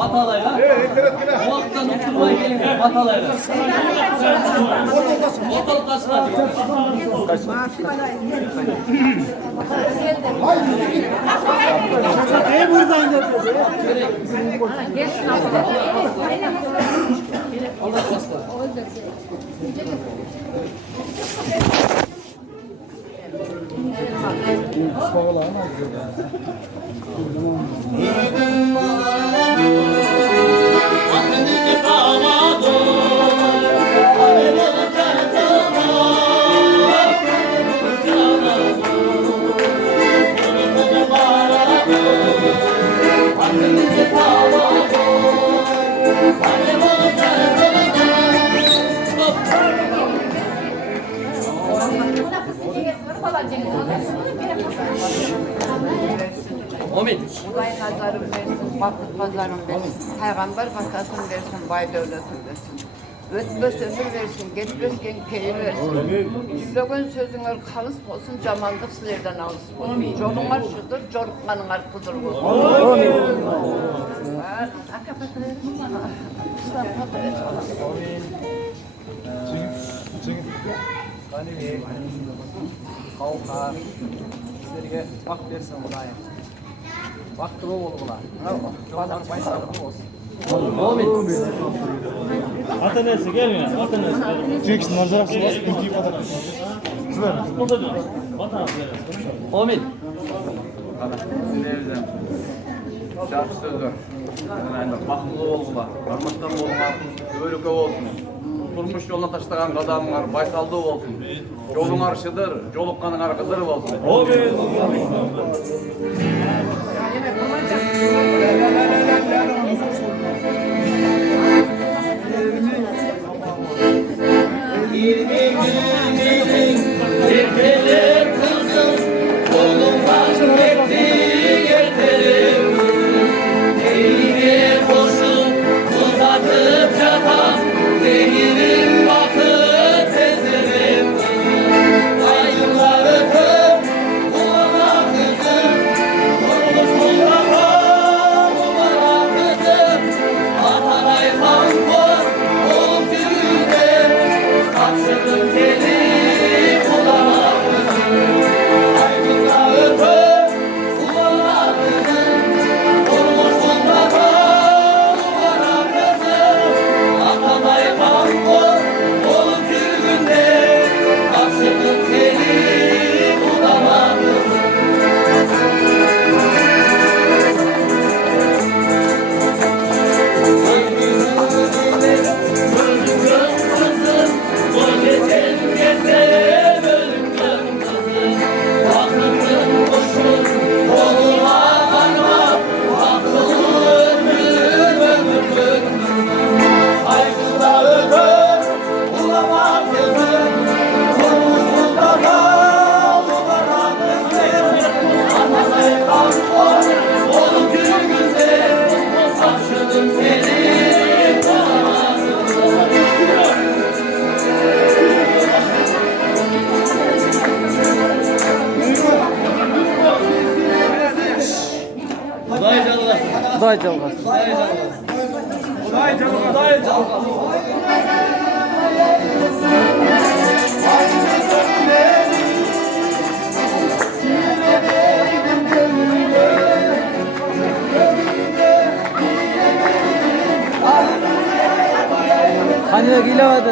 Batalayla. O vakitten oturmaya gelin. Batalayla. Ortalık kasma. Ne buradan yapıyor? Allah kasma. Amin. Ulay nazarım versin, vakıf pazarım versin, peygamber kasasın versin, bay devletin versin. Ötmez ömür versin, geçmezken peyir versin. Cümlegün sözünler kalıs olsun, camanlık sizlerden alsın olsun. Yolunlar şudur, corukmanınlar kudur olsun. Kalkar. Sizlerge vakt versin Ulay. Vakti bol ola. Pazar bayramı olsun. Amin. Atanesi gelmiyor. Atanesi. Jackson Narzaraf Sivas Ülkeyi Patak. Burada dur. Vatandaş. Amin. Sizlerden şarkı sözü. Bakımlı oldular. Parmaktan olmak, öylük olsun. Durmuş yoluna taşıyan kadamlar, baysaldığı olsun. Yolun arşıdır, yolukkanın arkasıdır olsun. Kuday çalgasın. Kuday çalgasın. Hani gila var